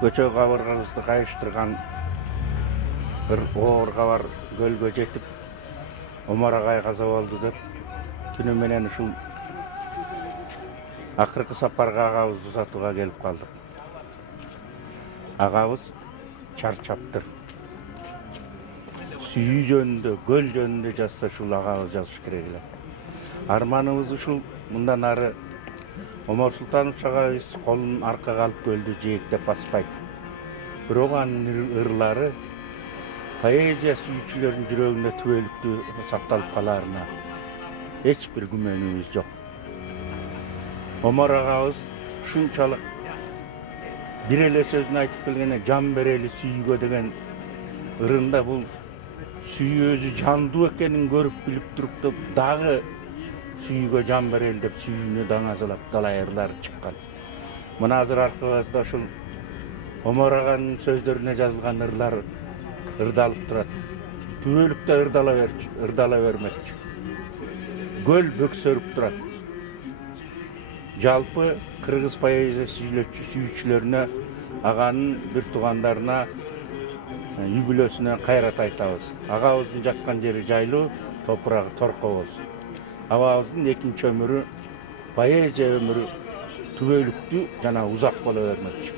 көчө кабыргабызды кайыштырган bir oğurga var gölge jetip Omar agay kaza oldu dep tünü menen uşul akırkı saparga agabızды satууга kelip kaldık. Agabız çarçaptır. Süyü jönündө, göl jönündө жазса ушул агабыз жазыш керек эле. Арманыбыз ушул мындан ары Omar Sultanovич agabыз колун аркага алып көлдү жээктеп баспайт. Бирок анын ырлары поэзия сүйүүчүлөрдүн жүрөгүндө түбөлүктүү сакталып калаарына эч бир күмөнүбүз жок. Omar agabыз ушунчалык бир эле сөзүн айтып келгенде жан берели сүйүүгө деген ырында бул сүйүү өзү жандуу экенин көрүп билип туруп да дагы сүйүүгө жан берели деп сүйүүнү даңазалап далай ырлары чыккан. Мына азыр аркабызда ушул Omar аганын сөздөрүнө жазылган ырлар ырдалып турат. Түбөлүктө ырдала бермекчи. Göl бөксөрүп турат. Жалпы кыргыз поэзия сүйүүчүлөрүнө аганын бир туугандарына юбилейсине кайрат айтабыз. Агабыздын жаткан жери жайлуу, топурагы торко болсун. Агабыздын экинчи өмүрү поэзия өмүрү түбөлүктүү жана узак боло бермекчи.